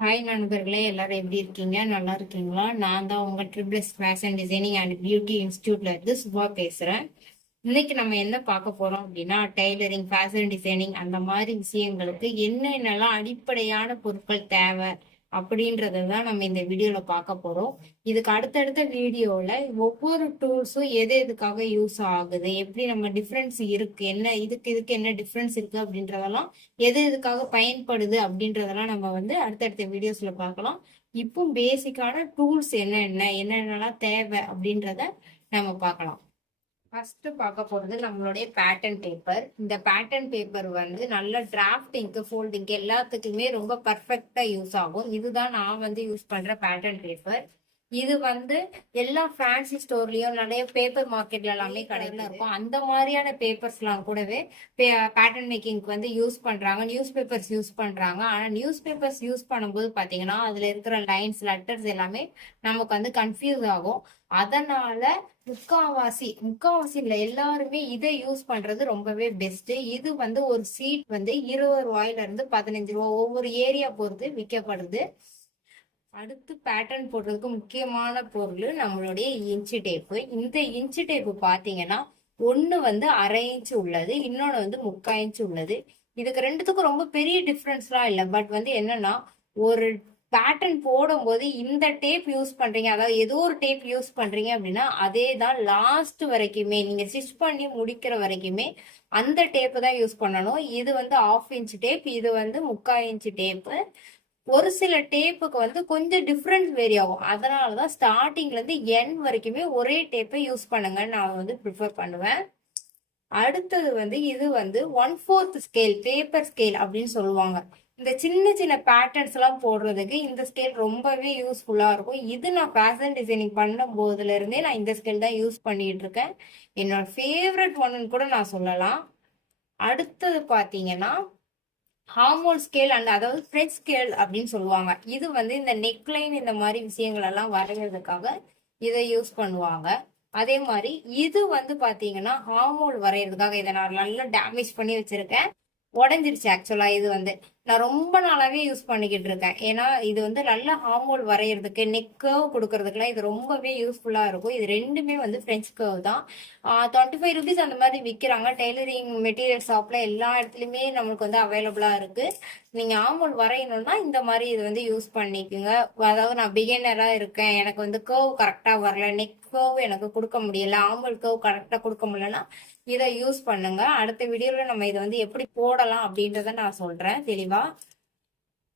Hi நண்பர்களே, எல்லாரும் எப்படி இருக்கீங்க? நல்லா இருக்கீங்களா? நான் தான் உங்க triples fashion designing and beauty இன்ஸ்டியூட்ல இருந்து சுபா பேசுறேன். இன்னைக்கு நம்ம என்ன பார்க்க போறோம் அப்படின்னா, டைலரிங், ஃபேஷன் டிசைனிங் அந்த மாதிரி விஷயங்களுக்கு என்னென்னலாம் அடிப்படையான பொருட்கள் தேவை அப்படின்றத தான் நம்ம இந்த வீடியோல பார்க்க போறோம். இதுக்கு அடுத்தடுத்த வீடியோல ஒவ்வொரு டூல்ஸும் எது எதுக்காக யூஸ் ஆகுது, எப்படி நம்ம டிஃப்ரென்ஸ் இருக்கு, என்ன இதுக்கு என்ன டிஃப்ரென்ஸ் இருக்கு அப்படின்றதெல்லாம், எது எதுக்காக பயன்படுது அப்படின்றதெல்லாம் நம்ம வந்து அடுத்தடுத்த வீடியோஸ்ல பார்க்கலாம். இப்போ பேசிக்கான டூல்ஸ் என்னென்னலாம் தேவை அப்படின்றத நம்ம பார்க்கலாம். ஃபர்ஸ்ட் பார்க்க போறது நம்மளுடைய பேட்டர்ன் பேப்பர். இந்த பேட்டர்ன் பேப்பர் வந்து நல்ல டிராஃப்டிங்க்கு, ஃபோல்டிங்க்கு எல்லாத்துக்குமே ரொம்ப பர்ஃபெக்டா யூஸ் ஆகும். இதுதான் நான் வந்து யூஸ் பண்ற பேட்டர்ன் பேப்பர். இது வந்து எல்லா ஃபேன்சி ஸ்டோர்லயும் நிறைய பேப்பர் மார்க்கெட்ல எல்லாமே கடையில இருக்கும். அந்த மாதிரியான பேப்பர்ஸ்லாம் கூடவே பேட்டர்ன் மேக்கிங்க்கு வந்து யூஸ் பண்றாங்க. நியூஸ் பேப்பர்ஸ் யூஸ் பண்றாங்க. ஆனா நியூஸ் பேப்பர்ஸ் யூஸ் பண்ணும்போது பாத்தீங்கன்னா அதுல இருக்கிற லைன்ஸ், லெட்டர்ஸ் எல்லாமே நமக்கு வந்து கன்ஃபியூஸ் ஆகும். அதனால முக்காவாசி இல்ல, எல்லாருமே இதை யூஸ் பண்றது ரொம்பவே பெஸ்ட். இது வந்து ஒரு சீட் வந்து 20 ரூபாயில இருந்து 15 ரூபாய் ஒவ்வொரு ஏரியா பொறுத்து விற்கப்படுது. அடுத்து பேட்டர்ன் போடுறதுக்கு முக்கியமான பொருள் நம்மளுடைய இன்ச்சு டேப்பு. இந்த இன்ச்சு டேப்பு பாத்தீங்கன்னா ஒண்ணு வந்து 1/2 இன்ச்சு உள்ளது, இன்னொன்னு வந்து 3/4 இன்ச்சு உள்ளது. இதுக்கு ரெண்டுத்துக்கும் ரொம்ப பெரிய டிஃப்ரென்ஸ்லாம் இல்லை. பட் வந்து என்னன்னா, ஒரு பேட்டர்ன் போடும்போது இந்த டேப் யூஸ் பண்றீங்க, அதாவது ஏதோ ஒரு டேப் யூஸ் பண்றீங்க அப்படின்னா அதே தான் லாஸ்ட் வரைக்குமே, நீங்க ஸ்டிச் பண்ணி முடிக்கிற வரைக்குமே அந்த டேப்பு தான் யூஸ் பண்ணணும். இது வந்து 1/2 இன்ச் டேப், இது வந்து 3/4 இன்ச் டேப்பு. ஒரு சில டேப்புக்கு வந்து கொஞ்சம் டிஃப்ரெண்ட் வேரி ஆகும். அதனாலதான் ஸ்டார்டிங்ல இருந்து எண்ட் வரைக்குமே ஒரே டேப்பை யூஸ் பண்ணுங்க நான் வந்து ப்ரிஃபர் பண்ணுவேன். அடுத்தது வந்து இது வந்து 1/4 ஸ்கேல், பேப்பர் ஸ்கேல் அப்படின்னு சொல்லுவாங்க. இந்த சின்ன சின்ன பேட்டர்ன்ஸ் எல்லாம் போடுறதுக்கு இந்த ஸ்கேல் ரொம்பவே யூஸ்ஃபுல்லா இருக்கும். இது நான் ஃபேஷன் டிசைனிங் பண்ணும் போதுல இருந்தே நான் இந்த ஸ்கேல் தான் யூஸ் பண்ணிட்டு இருக்கேன். என்னோட ஃபேவரட் ஒன்னு கூட நான் சொல்லலாம். அடுத்தது பாத்தீங்கன்னா ஹார்மோன் ஸ்கேல் அண்ட் அதாவது ஃப்ரெட் ஸ்கேல் அப்படின்னு சொல்லுவாங்க. இது வந்து இந்த நெக்லைன் இந்த மாதிரி விஷயங்கள் எல்லாம் வரைகிறதுக்காக இதை யூஸ் பண்ணுவாங்க. அதே மாதிரி இது வந்து பாத்தீங்கன்னா ஹார்மோன் வரைகிறதுக்காக இதை நான் நல்லா டேமேஜ் பண்ணி வச்சிருக்கேன். உடஞ்சிருச்சு ஆக்சுவலா. இது வந்து நான் ரொம்ப நாளாவே யூஸ் பண்ணிக்கிட்டு இருக்கேன். ஏன்னா இது வந்து நல்ல ஹார்மோன் வரைகிறதுக்கு, நெக் கர்வ் கொடுக்கறதுக்குலாம் இது ரொம்பவே யூஸ்ஃபுல்லா இருக்கும். இது ரெண்டுமே வந்து ஃப்ரெஞ்ச் கர்வ் தான். 25 ருபீஸ் அந்த மாதிரி விற்கிறாங்க. டெய்லரிங் மெட்டீரியல் ஷாப்ல எல்லா இடத்துலயுமே நம்மளுக்கு வந்து அவைலபிளா இருக்கு. நீங்க ஆமூல் வரையணும்னா இந்த மாதிரி இது வந்து யூஸ் பண்ணிக்கோங்க. அதாவது நான் பிகினரா இருக்கேன், எனக்கு வந்து கர்வ் கரெக்டா வரல, நெக் கர்வ் எனக்கு கொடுக்க முடியல, ஆமூல் கர்வ் கரெக்டா கொடுக்க முடியலன்னா இதை யூஸ் பண்ணுங்க. அடுத்த வீடியோல நம்ம இதை வந்து எப்படி போடலாம் அப்படின்றத நான் சொல்றேன் தெளிவா.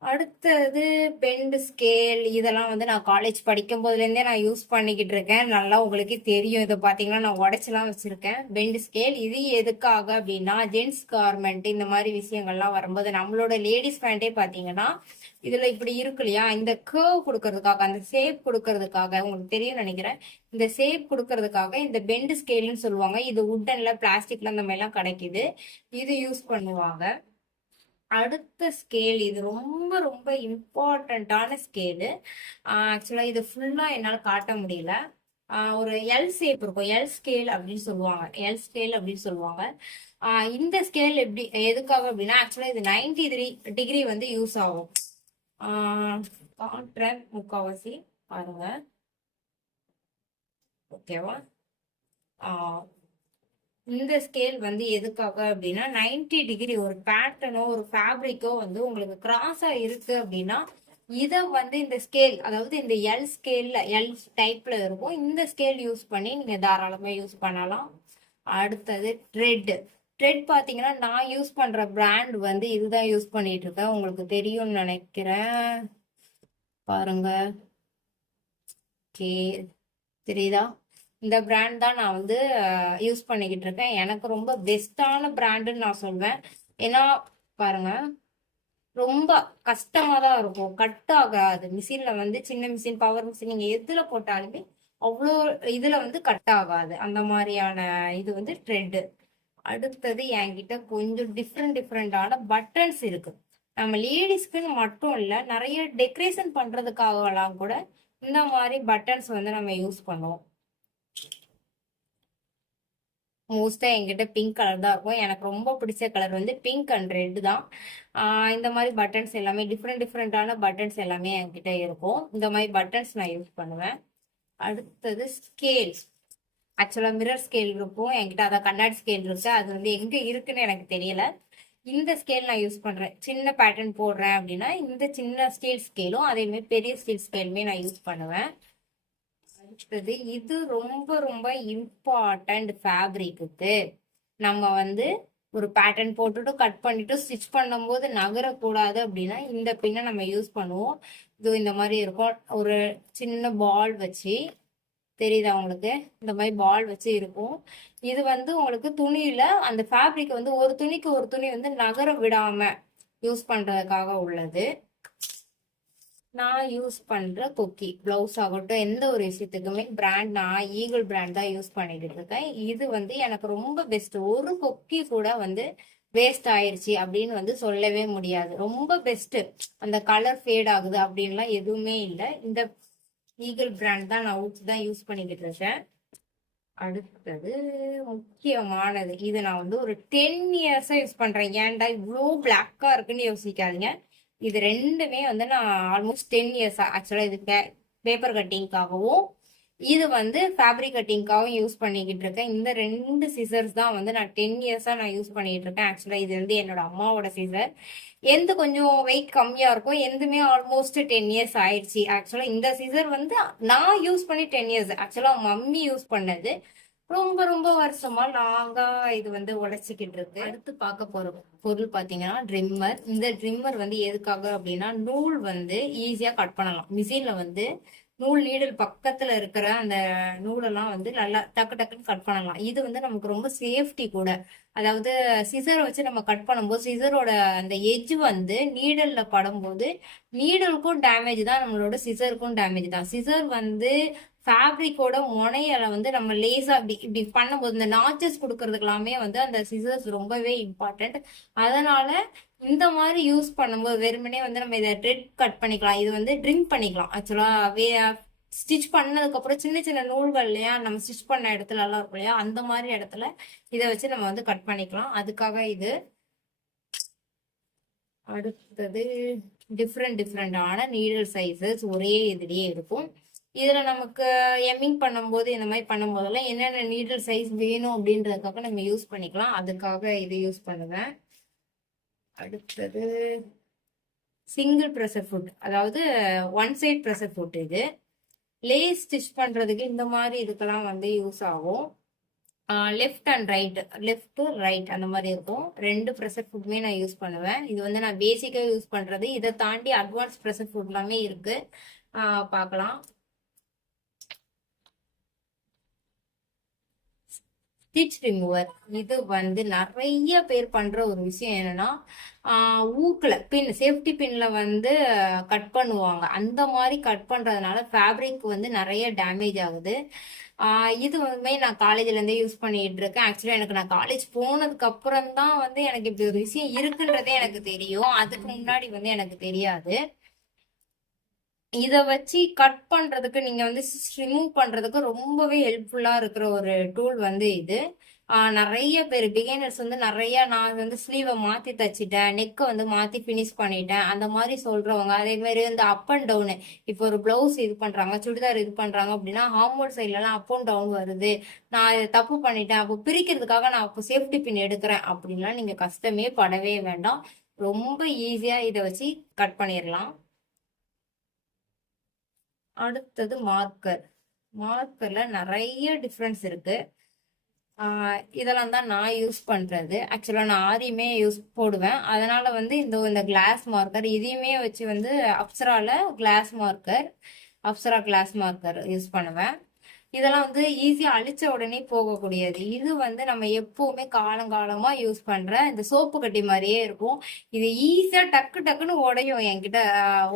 அடுத்தது பெண்ட் ஸ்கேல். இதெல்லாம் வந்து நான் காலேஜ் படிக்கும் போதுலேருந்தே நான் யூஸ் பண்ணிக்கிட்டு இருக்கேன். நல்லா உங்களுக்கு தெரியும். இதை பார்த்தீங்கன்னா நான் உடச்செல்லாம் வச்சிருக்கேன். பெண்ட் ஸ்கேல் இது எதுக்காக அப்படின்னா, ஜென்ஸ் கார்மெண்ட் இந்த மாதிரி விஷயங்கள்லாம் வரும்போது நம்மளோட லேடிஸ் பேண்டே பார்த்தீங்கன்னா இதுல இப்படி இருக்கு இல்லையா, இந்த கர்வ் கொடுக்கறதுக்காக, அந்த ஷேப் கொடுக்கறதுக்காக, உங்களுக்கு தெரியும் நினைக்கிறேன், இந்த ஷேப் கொடுக்கறதுக்காக இந்த பெண்ட் ஸ்கேல்னு சொல்லுவாங்க. இது உட்டன்ல, பிளாஸ்டிக்ல அந்த மாதிரிலாம் கிடைக்குது. இது யூஸ் பண்ணுவாங்க. அடுத்த ஸ்கேல் இது ரொம்ப ரொம்ப இம்பார்ட்டண்ட்டான ஸ்கேலு. ஆக்சுவலா இது ஃபுல்லா என்னால் காட்ட முடியல. ஒரு எல் ஷேப் இருக்கும், எல் ஸ்கேல் அப்படின்னு சொல்லுவாங்க, எல் ஸ்கேல் அப்படின்னு சொல்லுவாங்க. இந்த ஸ்கேல் எப்படி எதுக்காக அப்படின்னா, ஆக்சுவலா இது 90 டிகிரி வந்து யூஸ் ஆகும். காட்டுறேன் முக்காவாசி பாருங்க, ஓகேவா? இந்த ஸ்கேல் வந்து எதுக்காக அப்படின்னா, 90 டிகிரி ஒரு பேட்டர்னோ ஒரு ஃபேப்ரிக்கோ வந்து உங்களுக்கு கிராஸா இருக்கு அப்படின்னா இதை வந்து இந்த ஸ்கேல், அதாவது இந்த எல் ஸ்கேல்ல, எல் டைப்ல இருக்கும், இந்த ஸ்கேல் யூஸ் பண்ணி நீங்க தாராளமா யூஸ் பண்ணலாம். அடுத்தது த்ரெட். த்ரெட் பாத்தீங்கன்னா நான் யூஸ் பண்ற பிராண்ட் வந்து இதுதான் யூஸ் பண்ணிட்டு இருக்கேன். உங்களுக்கு தெரியும்னு நினைக்கிறேன், பாருங்க. ஓகே, தெரியுதா? இந்த பிராண்ட் தான் நான் வந்து யூஸ் பண்ணிக்கிட்டு இருக்கேன். எனக்கு ரொம்ப பெஸ்டான பிராண்டுன்னு நான் சொல்வேன். ஏன்னா பாருங்க, ரொம்ப கஷ்டமா தான் இருக்கும், கட் ஆகாது. மிஷின்ல வந்து சின்ன மிஷின், பவர் மிஷின், நீங்க எதுல போட்டாலுமே அவ்வளோ இதுல வந்து கட் ஆகாது. அந்த மாதிரியான இது வந்து த்ரெட். அடுத்தது என்கிட்ட கொஞ்சம் டிஃப்ரெண்டான பட்டன்ஸ் இருக்கு. நம்ம லேடிஸ்க்குன்னு மட்டும் இல்ல, நிறைய டெக்கரேஷன் பண்றதுக்காகலாம் கூட இந்த மாதிரி பட்டன்ஸ் வந்து நம்ம யூஸ் பண்ணுவோம். மோஸ்டா என்கிட்ட பிங்க் கலர் தான் இருக்கும். எனக்கு ரொம்ப பிடிச்ச கலர் வந்து பிங்க் அண்ட் ரெட் தான். இந்த மாதிரி பட்டன்ஸ் எல்லாமே டிஃப்ரெண்டான பட்டன்ஸ் எல்லாமே என்கிட்ட இருக்கும். இந்த மாதிரி பட்டன்ஸ் நான் யூஸ் பண்ணுவேன். அடுத்தது ஸ்கேல். ஆக்சுவலா மிரர் ஸ்கேல் இருக்கும் என்கிட்ட, அதான் கண்ணாடி ஸ்கேல் இருக்கு. அது வந்து எங்க இருக்குன்னு எனக்கு தெரியல. இந்த ஸ்கேல் நான் யூஸ் பண்றேன். சின்ன பேட்டர்ன் போடுறேன் அப்படின்னா இந்த சின்ன ஸ்டீல் ஸ்கேலும் அதே மாதிரி பெரிய ஸ்டீல் ஸ்கேலுமே நான் யூஸ் பண்ணுவேன். அடுத்தது இது ரொம்ப ரொம்ப இம்பார்ட்டன்ட் ஃபேப்ரிக்கு. நம்ம வந்து ஒரு பேட்டர்ன் போட்டுட்டு கட் பண்ணிட்டு ஸ்டிச் பண்ணும்போது நகரக்கூடாது அப்படின்னா இந்த பின்னை நம்ம யூஸ் பண்ணுவோம். இது இந்த மாதிரி இருக்கும். ஒரு சின்ன பால் வச்சு, தெரியுதா உங்களுக்கு? இந்த மாதிரி பால் வச்சு இருக்கும். இது வந்து உங்களுக்கு துணியில அந்த ஃபேப்ரிக் வந்து ஒரு துணிக்கு ஒரு துணி வந்து நகர விடாம யூஸ் பண்றதுக்காக உள்ளது. நான் யூஸ் பண்ற கொக்கி பிளவுஸ் ஆகட்டும் எந்த ஒரு விஷயத்துக்குமே பிராண்ட் நான் ஈகிள் பிராண்ட் தான் யூஸ் பண்ணிட்டு இருக்கேன். இது வந்து எனக்கு ரொம்ப பெஸ்ட். ஒரு கொக்கி கூட வந்து வேஸ்ட் ஆயிருச்சு அப்படின்னு வந்து சொல்லவே முடியாது. ரொம்ப பெஸ்ட். அந்த கலர் ஃபேட் ஆகுது அப்படின்லாம் எதுவுமே இல்லை. இந்த ஈகிள் பிராண்ட் தான் நான் தான் யூஸ் பண்ணிக்கிட்டு இருக்கேன். அடுத்தது முக்கியமானது, இது நான் வந்து ஒரு 10 இயர்ஸா யூஸ் பண்றேன். ஏன்டா இவ்வளோ பிளாக்கா இருக்குன்னு யோசிக்காதீங்க. இது ரெண்டுமே வந்து நான் ஆல்மோஸ்ட் 10 இயர்ஸ் ஆக்சுவலா இது பேப்பர் கட்டிங்காகவும் இது வந்து ஃபேப்ரிக் கட்டிங்காகவும் யூஸ் பண்ணிக்கிட்டு இருக்கேன். இந்த 2 சிசர்ஸ் தான் வந்து நான் 10 இயர்ஸா நான் யூஸ் பண்ணிட்டு இருக்கேன். ஆக்சுவலா இது வந்து என்னோட அம்மாவோட சிசர். எந்த கொஞ்சம் வெயிட் கம்மியா இருக்கும், எதுவுமே ஆல்மோஸ்ட் 10 இயர்ஸ் ஆயிடுச்சு. ஆக்சுவலா இந்த சிசர் வந்து நான் யூஸ் பண்ணி 10 இயர்ஸ். ஆக்சுவலா மம்மி யூஸ் பண்ணது ரொம்ப ரொம்ப வருஷமா லாங்கா இது வந்து உடைச்சிக்கிட்டு இருக்கு. அடுத்து பார்க்க போற பொருள் பாத்தீங்கன்னா ட்ரிம்மர். இந்த ட்ரிம்மர் வந்து எதுக்காக அப்படின்னா நூல் வந்து ஈஸியா கட் பண்ணலாம். மிஷின்ல வந்து நூல் நீடல் பக்கத்துல இருக்கிற அந்த நூலெல்லாம் வந்து நல்லா டக்கு டக்குன்னு கட் பண்ணலாம். இது வந்து நமக்கு ரொம்ப சேஃப்டி கூட. அதாவது சிசரை வச்சு நம்ம கட் பண்ணும்போது சிசரோட அந்த எஜ் வந்து நீடல்ல படும்போது நீடலுக்கும் டேமேஜ் தான், நம்மளோட சிசருக்கும் டேமேஜ் தான். சிசர் வந்து ஃபேப்ரிக்கோட முனையில வந்து நம்ம லேசா இப்படி இப்படி பண்ணும்போது இந்த நாச்சஸ் கொடுக்கறதுக்கு எல்லாமே வந்து அந்த சிசர்ஸ் ரொம்பவே இம்பார்ட்டன்ட். அதனால இந்த மாதிரி யூஸ் பண்ணும்போது வெறுமனே வந்து நம்ம இதை த்ரெட் கட் பண்ணிக்கலாம். இது வந்து ட்ரிம் பண்ணிக்கலாம். ஆக்சுவலா ஸ்டிச் பண்ணதுக்கு அப்புறம் சின்ன சின்ன நூல்கள் இல்லையா, நம்ம ஸ்டிச் பண்ண இடத்துல எல்லாம் இருக்கும் இல்லையா, அந்த மாதிரி இடத்துல இதை வச்சு நம்ம வந்து கட் பண்ணிக்கலாம். அதுக்காக இது. அடுத்தது டிஃப்ரெண்டான நீடல் சைஸஸ் ஒரே இதுலயே இருக்கும். இதுல நமக்கு எம்மிங் பண்ணும்போது இந்த மாதிரி பண்ணும்போதெல்லாம் என்னென்ன நீடல் சைஸ் வேணும் அப்படின்றதுக்காக நம்ம யூஸ் பண்ணிக்கலாம். அதுக்காக இது யூஸ் பண்ணுவேன். அடுத்தது சிங்கிள் ப்ரெஷர் ஃபுட், அதாவது ஒன் சைட் ப்ரெஷர் ஃபுட். இது லேஸ் ஸ்டிச் பண்றதுக்கு இந்த மாதிரி இதுக்கெல்லாம் வந்து யூஸ் ஆகும். Left and right, left to right அந்த மாதிரி இருக்கும். 2 ப்ரெஷர் ஃபுட்மே நான் யூஸ் பண்ணுவேன். இது வந்து நான் பேசிக்கா யூஸ் பண்றது. இதை தாண்டி அட்வான்ஸ் ப்ரெஷர் ஃபுட் எல்லாமே இருக்கு, பார்க்கலாம். Stitch remover. இது வந்து நிறைய பேர் பண்ற ஒரு விஷயம் என்னன்னா, ஊக்குல பின் சேஃப்டி பின்ல வந்து கட் பண்ணுவாங்க. அந்த மாதிரி கட் பண்றதுனால ஃபேப்ரிக் வந்து நிறைய டேமேஜ் ஆகுது. இது வந்து நான் காலேஜ்ல இருந்தே யூஸ் பண்ணிட்டு இருக்கேன். ஆக்சுவலா எனக்கு நான் காலேஜ் போனதுக்கு அப்புறம் தான் வந்து எனக்கு இப்படி ஒரு விஷயம் இருக்குன்றதே எனக்கு தெரியும். அதுக்கு முன்னாடி வந்து எனக்கு தெரியாது. இதை வச்சு கட் பண்றதுக்கு நீங்க வந்து ரிமூவ் பண்றதுக்கு ரொம்பவே ஹெல்ப்ஃபுல்லா இருக்கிற ஒரு டூல் வந்து இது. நிறைய பேர் பிகைனர்ஸ் வந்து நிறைய நான் வந்து ஸ்லீவை மாத்தி தச்சிட்டேன், நெக்கை வந்து மாத்தி பினிஷ் பண்ணிட்டேன் அந்த மாதிரி சொல்றவங்க, அதே மாதிரி வந்து அப் அண்ட் டவுனு, இப்போ ஒரு பிளவுஸ் இது பண்றாங்க, சுடிதார் இது பண்றாங்க அப்படின்னா ஹார்மோன் சைட்ல எல்லாம் அப் அண்ட் டவுன் வருது, நான் இதை தப்பு பண்ணிட்டேன், அப்போ பிரிக்கிறதுக்காக நான் அப்போ சேஃப்டி பின் எடுக்கிறேன் அப்படின்லாம் நீங்க கஷ்டமே படவே வேண்டாம். ரொம்ப ஈஸியா இதை வச்சு கட் பண்ணிடலாம். அடுத்தது மார்க்கர். மார்க்கர்ல நிறைய டிஃப்ரென்ஸ் இருக்கு. இதெல்லாம் தான் நான் யூஸ் பண்றது. ஆக்சுவலா நான் ஆரியுமே யூஸ் போடுவேன். அதனால வந்து இந்த கிளாஸ் மார்க்கர் இதையுமே வச்சு வந்து அப்சரால glass marker, Apsara glass marker use பண்ணுவேன். இதெல்லாம் வந்து ஈஸியா அழிச்ச உடனே போகக்கூடியது. இது வந்து நம்ம எப்பவுமே காலங்காலமா யூஸ் பண்ற இந்த சோப்பு கட்டி மாதிரியே இருக்கும். இது ஈஸியா டக்கு டக்குன்னு உடையும். என்கிட்ட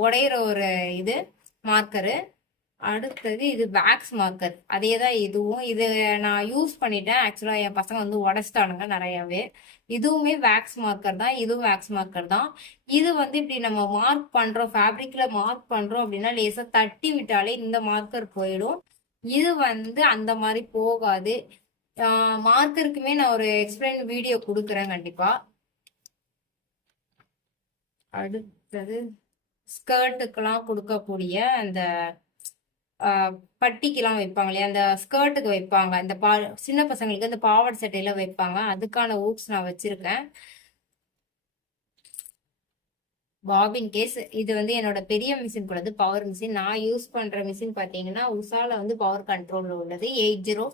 உடையிற ஒரு இது மார்க்கரு. அடுத்தது இது வேக்ஸ் மார்க்கர். அதே தான் இதுவும். இது நான் யூஸ் பண்ணிட்டேன். ஆக்சுவலா என் பசங்க வந்து உடச்சிட்டானுங்க நிறையவே. இதுவுமே வேக்ஸ் மார்க்கர் தான், இதுவும் வேக்ஸ் மார்க்கர் தான். இது வந்து இப்படி நம்ம மார்க் பண்றோம், ஃபேப்ரிக்ல மார்க் பண்றோம் அப்படின்னா லேசா தட்டி விட்டாலே இந்த மார்க்கர் போயிடும். இது வந்து அந்த மாதிரி போகாது. மார்க்கருக்குமே நான் ஒரு எக்ஸ்பிளைன் வீடியோ கொடுக்குறேன் கண்டிப்பா. அடுத்தது ஸ்கர்ட்டுக்கெல்லாம் கொடுக்கக்கூடிய அந்த பட்டிக்கெல்லாம் வைப்பாங்க இல்லையா, அந்த ஸ்கர்ட்டுக்கு வைப்பாங்க, அந்த சின்ன பசங்களுக்கு அந்த பாவாடை சட்டையில வைப்பாங்க, அதுக்கான ஊக்ஸ் நான் வச்சிருக்கேன். பாபின் கேஸ் இது வந்து என்னோட பெரிய மிஷின் உள்ளது, பவர் மிஷின். நான் யூஸ் பண்ற மிஷின் பாத்தீங்கன்னா உஷால வந்து பவர் கண்ட்ரோல்ல உள்ளது 80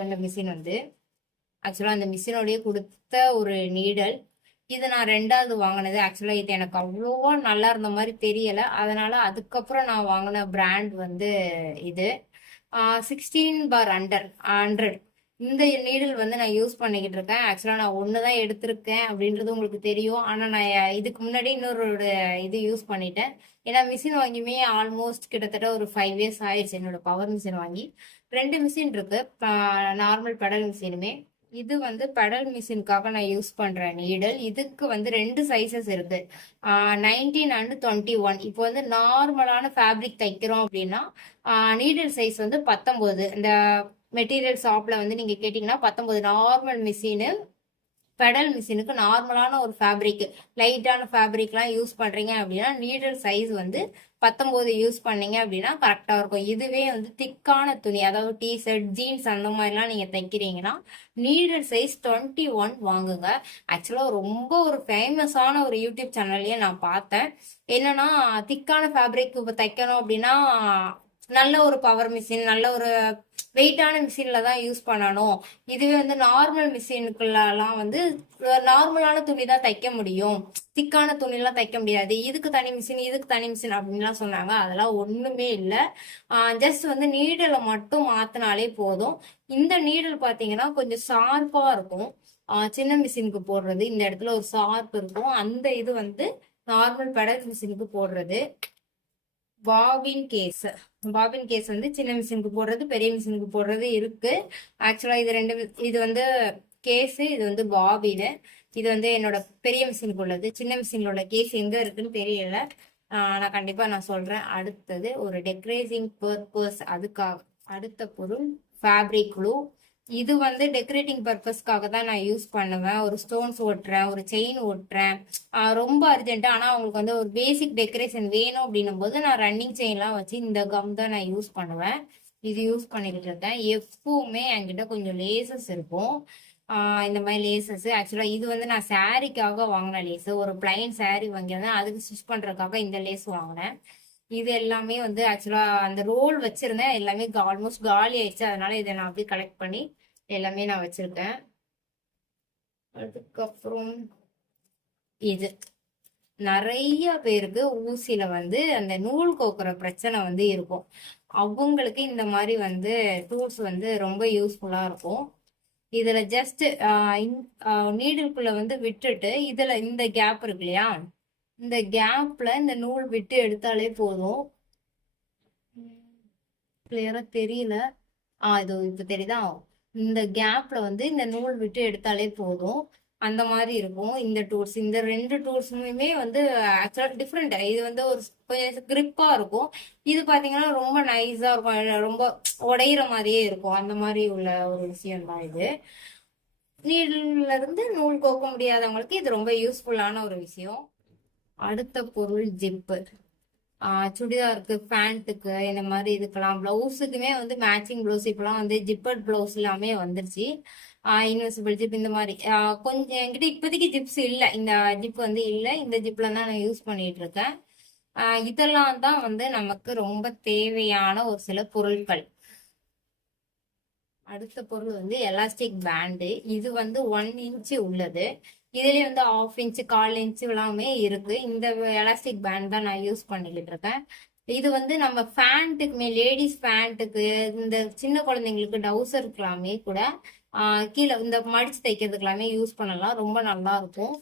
உள்ள மிஷின் வந்து. ஆக்சுவலா அந்த மிஷினோடய கொடுத்த ஒரு நீடல். இது நான் 2வது வாங்கினது. ஆக்சுவலா இது எனக்கு அவ்வளோவா நல்லா இருந்த மாதிரி தெரியல, அதனால அதுக்கப்புறம் நான் வாங்கின பிராண்ட் வந்து இது 16/100. இந்த நீடில் வந்து நான் யூஸ் பண்ணிக்கிட்டு இருக்கேன். ஆக்சுவலா நான் ஒண்ணுதான் எடுத்திருக்கேன் அப்படின்றது உங்களுக்கு தெரியும். ஆனா நான் இதுக்கு முன்னாடி இன்னொரு இது யூஸ் பண்ணிட்டேன். ஏன்னா மிஷின் வாங்கியுமே ஆல்மோஸ்ட் கிட்டத்தட்ட ஒரு 5 இயர்ஸ் ஆயிடுச்சு என்னோட பவர் மிஷின் வாங்கி. 2 மிஷின் இருக்கு, நார்மல் பெடல் மிஷினுமே. இது வந்து பெடல் மிஷினுக்காக நான் யூஸ் பண்ற நீடல். இதுக்கு வந்து 2 சைசஸ் இருக்கு, 19 and 21. இப்போ வந்து நார்மலான ஃபேப்ரிக் தைக்கிறோம் அப்படின்னா நீடல் சைஸ் வந்து 19. இந்த மெட்டீரியல் ஷாப்ல வந்து நீங்க கேட்டீங்கன்னா 19 நார்மல் மிஷினு. பெடல் மிஷினுக்கு நார்மலான ஒரு ஃபேப்ரிக், லைட்டான ஃபேப்ரிக்லாம் யூஸ் பண்றீங்க அப்படின்னா நீடல் சைஸ் வந்து 19 யூஸ் பண்ணீங்க அப்படின்னா கரெக்டா இருக்கும். இதுவே வந்து திக்கான துணி, அதாவது டிஷர்ட் ஜீன்ஸ் அந்த மாதிரிலாம் நீங்க தைக்கிறீங்கன்னா நீடல் சைஸ் 21 வாங்குங்க. ஆக்சுவலா ரொம்ப ஒரு ஃபேமஸான ஒரு யூடியூப் சேனல்லையே நான் பார்த்தேன். என்னன்னா திக்கான ஃபேப்ரிக் தைக்கணும் அப்படின்னா நல்ல ஒரு பவர் மிஷின், நல்ல ஒரு வெயிட்டான மிஷின்ல தான் யூஸ் பண்ணணும். இதுவே வந்து நார்மல் மிஷினுக்குள்ளலாம் வந்து நார்மலான துணி தான் தைக்க முடியும், திக்கான துணிலாம் தைக்க முடியாது, இதுக்கு தனி மிஷின் இதுக்கு தனி மிஷின் அப்படின்லாம் சொன்னாங்க. அதெல்லாம் ஒண்ணுமே இல்லை. ஜஸ்ட் வந்து நீடலை மட்டும் மாத்தினாலே போதும். இந்த நீடல் பாத்தீங்கன்னா கொஞ்சம் ஷார்ப்பா இருக்கும். சின்ன மிஷினுக்கு போடுறது இந்த இடத்துல ஒரு ஷார்ப் இருக்கும், அந்த இது வந்து நார்மல் பெடல் மிஷினுக்கு போடுறது. பாபின் கேஸ், பாபின் கேஸ் வந்து சின்ன மிஷினுக்கு போடுறது பெரிய மிஷினுக்கு போடுறது இருக்கு. ஆக்சுவலா இது 2 இது வந்து கேஸ், இது வந்து பாபின். இது வந்து என்னோட பெரிய மிஷினுக்கு உள்ளது. சின்ன மிஷின்ல உள்ள கேஸ் எங்க இருக்குன்னு தெரியல, நான் கண்டிப்பா நான் சொல்றேன். அடுத்தது ஒரு டெக்கரேட்டிங் பர்பஸ், அதுக்காக அடுத்த பொருள் ஃபேப்ரிக் க்ளூ. இது வந்து டெக்கரேட்டிங் பர்பஸ்க்காக தான் நான் யூஸ் பண்ணுவேன். ஒரு ஸ்டோன்ஸ் ஒட்டுறேன், ஒரு செயின் ஒட்டுறேன், ரொம்ப அர்ஜென்ட்டா ஆனால் அவங்களுக்கு வந்து ஒரு பேசிக் டெக்கரேஷன் வேணும் அப்படின்னும் போது நான் ரன்னிங் செயின்லாம் வச்சு இந்த கம் தான் நான் யூஸ் பண்ணுவேன். இது யூஸ் பண்ணிக்கிட்டு இருக்கேன். எப்பவுமே என்கிட்ட கொஞ்சம் லேசஸ் இருக்கும், இந்த மாதிரி லேசஸ். ஆக்சுவலா இது வந்து நான் சாரிக்காக வாங்கின லேஸ், ஒரு பிளைன் சாரி வாங்கியிருந்தேன், அதுக்கு ஸ்டிச் பண்றதுக்காக இந்த லேஸ் வாங்கினேன். இது எல்லாமே வந்து ஆக்சுவலா அந்த ரோல் வச்சிருந்தேன், எல்லாமே ஆல்மோஸ்ட் காலி ஆயிடுச்சு, அதனால இதை நான் அப்படியே கலெக்ட் பண்ணி எல்லாமே நான் வச்சிருக்கேன். அதுக்கப்புறம் இது நிறைய பேருக்கு ஊசியில வந்து அந்த நூல் கோக்குற பிரச்சனை வந்து இருக்கும். அவங்களுக்கு இந்த மாதிரி வந்து டூல்ஸ் வந்து ரொம்ப யூஸ்ஃபுல்லா இருக்கும். இதுல ஜஸ்ட் நீடில்குள்ள வந்து விட்டுட்டு இதுல இந்த கேப் இருக்கு இல்லையா, இந்த கேப்ல இந்த நூல் விட்டு எடுத்தாலே போதும். கிளியரா தெரியல, இது இப்ப தெரியுதா, இந்த கேப்ல வந்து இந்த நூல் விட்டு எடுத்தாலே போதும், அந்த மாதிரி இருக்கும் இந்த டூல்ஸ். இந்த 2 டூல்ஸுமே வந்து ஆக்சுவலா டிஃப்ரெண்ட். இது வந்து ஒரு கொஞ்சம் கிரிப்பா இருக்கும், இது பாத்தீங்கன்னா ரொம்ப நைஸா இருக்கும், ரொம்ப உடையிற மாதிரியே இருக்கும். அந்த மாதிரி உள்ள ஒரு விஷயம் தான் இது. நீடில்ல இருந்து நூல் கோக்க முடியாதவங்களுக்கு இது ரொம்ப யூஸ்ஃபுல்லான ஒரு விஷயம். அடுத்த பொருள் ஜிப்பு. சுடிதாருக்கு, பேண்ட்டுக்கு, இந்த மாதிரி இதுக்கெல்லாம், பிளவுஸுக்குமே வந்து மேட்சிங் பிளவுஸ் இப்பெல்லாம் வந்து ஜிப்பட் பிளவுஸ் எல்லாமே வந்துருச்சு. இன்வெசிபிள் ஜிப் இந்த மாதிரி கொஞ்சம் என்கிட்ட இப்போதைக்கு ஜிப்ஸ் இல்லை, இந்த ஜிப் வந்து இல்லை, இந்த ஜிப்ல தான் நான் யூஸ் பண்ணிட்டு இருக்கேன். இதெல்லாம் தான் வந்து நமக்கு ரொம்ப தேவையான ஒரு சில பொருட்கள். அடுத்த பொருள் வந்து எலாஸ்டிக் பேண்டு. இது வந்து 1 இன்ச்சு உள்ளது, இதுலயே வந்து 1/2 இன்ச்சு 1/4 இன்ச்சு எல்லாமே இருக்கு. இந்த எலாஸ்டிக் பேண்ட் தான் நான் யூஸ் பண்ணிக்கிட்டு இருக்கேன். இது வந்து நம்ம ஃபேண்ட்டுக்குமே, லேடிஸ் ஃபேண்ட்டுக்கு, இந்த சின்ன குழந்தைங்களுக்கு டவுசருக்குலாமே கூட கீழே இந்த மடிச்சு தைக்கிறதுக்கெல்லாமே யூஸ் பண்ணலாம், ரொம்ப நல்லா இருக்கும்.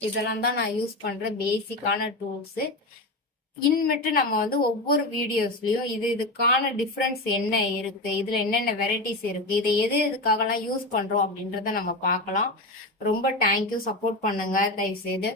இதெல்லாம் தான் நான் யூஸ் பண்ற பேசிக்கான டூல்ஸ். இனிமேட்டு நம்ம வந்து ஒவ்வொரு வீடியோஸ்லயும் இதுக்கான டிஃப்ரென்ஸ் என்ன இருக்கு, இதுல என்னென்ன வெரைட்டிஸ் இருக்கு, இதை எதுக்காகலாம் யூஸ் பண்றோம் அப்படின்றத நம்ம பார்க்கலாம். ரொம்ப தேங்க்யூ, சப்போர்ட் பண்ணுங்க தயவு செய்து.